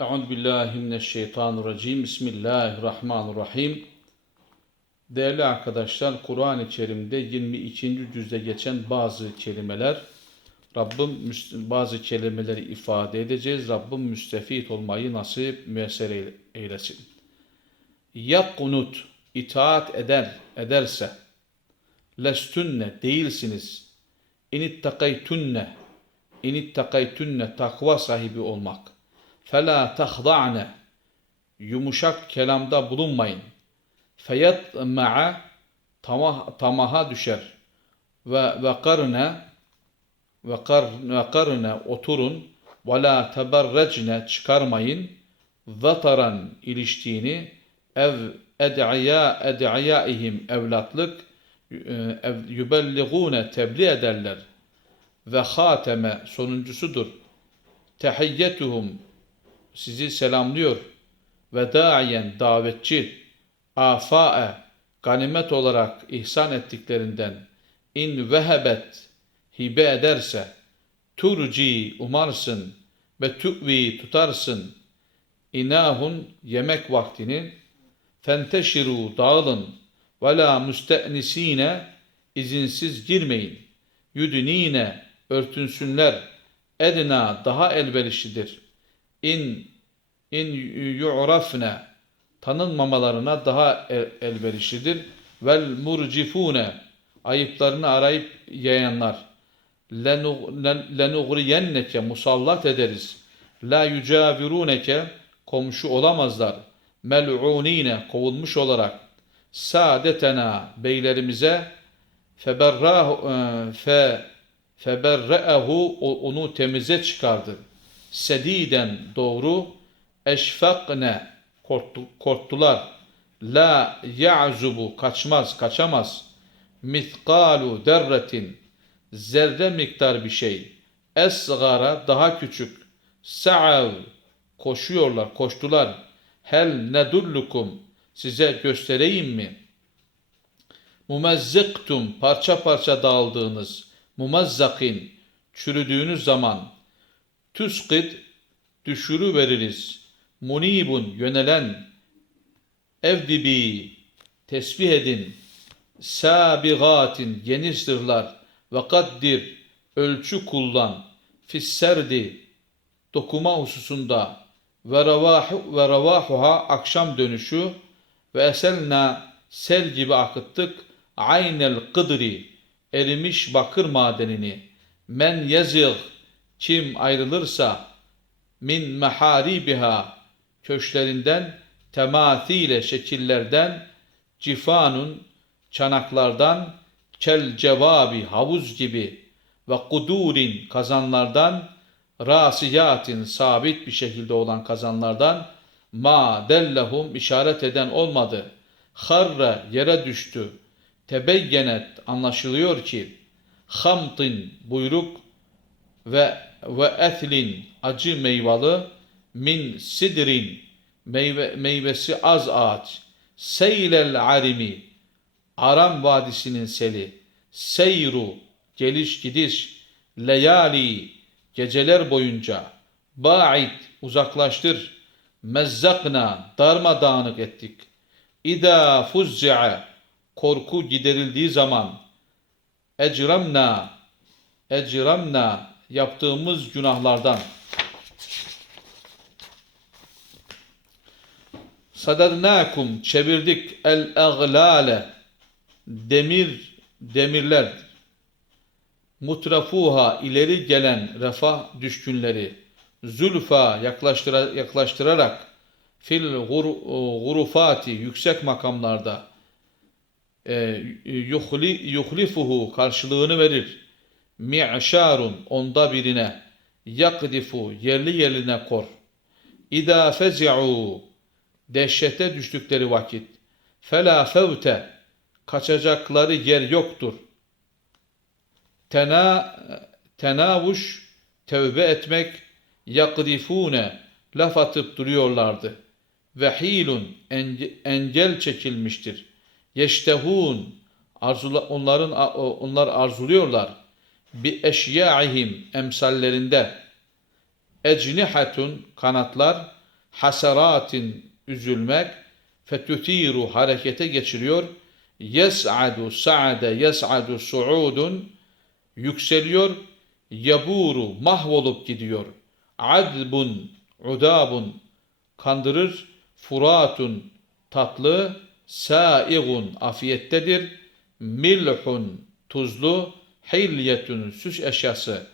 Euzu billahi mineşşeytanirracim. Bismillahirrahmanirrahim. Değerli arkadaşlar, Kur'an-ı Kerim'de 22. cüzde geçen bazı kelimeler Rabbim bazı kelimeleri ifade edeceğiz. Rabbim müstefit olmayı nasip müyesser eyle- eylesin. Yakunut itaat eder ederse lestünne değilsiniz. İnittakaytunne İnittakaytunne takva sahibi olmak. Fela tahda'ne yumuşak kelamda bulunmayın. Feyatma'a tamah, tamaha düşer. Ve ve karne ve kar ve karne oturun ve la çıkarmayın. Zataran iliştiğini ev ed'iya ed'iyaihim evlatlık ev, yübelligune tebliğ ederler ve hateme sonuncusudur. Tehiyyetuhum sizi selamlıyor. Ve dayen davetçi afae ganimet olarak ihsan ettiklerinden in vehebet hibe ederse turci umarsın ve tu'vi tutarsın. İnahun yemek vaktini fenteşiru dağılın. Ve la müste'nisine izinsiz girmeyin. Yudnine örtünsünler edna daha elverişlidir in in yu'rafne tanınmamalarına daha el- elverişlidir. Vel murcifune ayıplarını arayıp yayanlar. Lenu- len- lenugriyenneke musallat ederiz. La yücaviruneke komşu olamazlar. Mel'unine kovulmuş olarak. Saadetena beylerimize feberrahu e, fe feberre'ehu onu temize çıkardı. Sediden doğru eşfakne korktu, korktular. La ya'zubu kaçmaz kaçamaz. Mithqalu derretin zerre miktar bir şey. Esgara daha küçük. Sa'av koşuyorlar koştular. Hel nedullukum size göstereyim mi?'' Mumezzıktum parça parça dağıldığınız, mumazzakin çürüdüğünüz zaman, tüskid düşürü veririz, munibun yönelen, evdibi tesbih edin, sabigatin zırhlar ve kaddir ölçü kullan, fisserdi dokuma hususunda. Ve ravahu ve ravahuha akşam dönüşü. Ve eselna sel gibi akıttık. Aynel kıdri erimiş bakır madenini. Men yazıg kim ayrılırsa min meharibiha köşlerinden temathile şekillerden cifanun çanaklardan kel cevabi havuz gibi ve kudurin kazanlardan rasiyatin sabit bir şekilde olan kazanlardan ma dellehum işaret eden olmadı. Harra yere düştü. Tebeyyenet anlaşılıyor ki hamtin buyruk ve ve ethlin acı meyvalı min sidrin. Meyve, meyvesi az ağaç. Seylel arimi Aram Vadisi'nin seli. Seyru geliş gidiş. Leyali geceler boyunca. Ba'id uzaklaştır. Mezzakna darmadağınık ettik. İda fuzzi'a korku giderildiği zaman. Ecramna ecramna yaptığımız günahlardan. Sadadnakum çevirdik. El eglale demir demirler. Mutrafuha ileri gelen refah düşkünleri. Zulfa yaklaştıra, yaklaştırarak. Fil gur- gurufati yüksek makamlarda. E, yuhli, yuhlifuhu karşılığını verir. Mi'şarun onda birine yakdifu yerli yerine kor. İda fezi'u dehşete düştükleri vakit fela fevte kaçacakları yer yoktur. Tena tenavuş tevbe etmek yakdifune laf atıp duruyorlardı. Ve hilun enge- engel çekilmiştir. Yeştehun arzula, onların onlar arzuluyorlar. Bi eşyaihim emsallerinde. Ecnihatun kanatlar hasaratin üzülmek fetüthiru harekete geçiriyor. Yes'adu sa'ade yes'adu su'udun yükseliyor. Yaburu mahvolup gidiyor. Adbun udabun kandırır. Furatun tatlı. Saigun afiyettedir. Milhun tuzlu hilyetun süs eşyası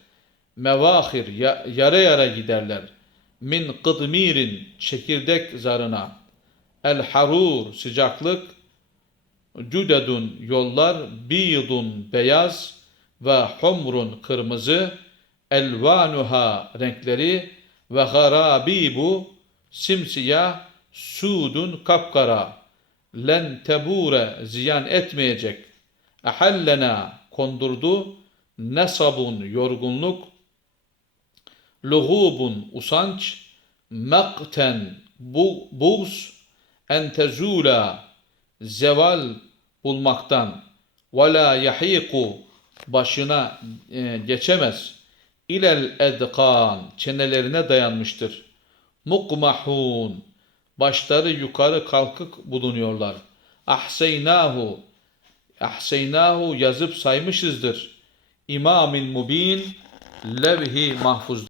mevahir ya- yara yara giderler. Min kıdmirin çekirdek zarına. El harur sıcaklık. Cüdedun yollar. Bidun beyaz. Ve humrun kırmızı. Elvanuha renkleri. Ve garabibu simsiyah. Sudun kapkara. Len tebure ziyan etmeyecek. Ahallena kondurdu. Nesabun yorgunluk luğubun usanç mekten bu, buğz entezula zeval bulmaktan. Ve la yahiku başına e, geçemez. İlel edkan çenelerine dayanmıştır. Mukmahun başları yukarı kalkık bulunuyorlar. Ahseynahu ahseynahu yazıp saymışızdır. İmamin mubin levh-i mahfuz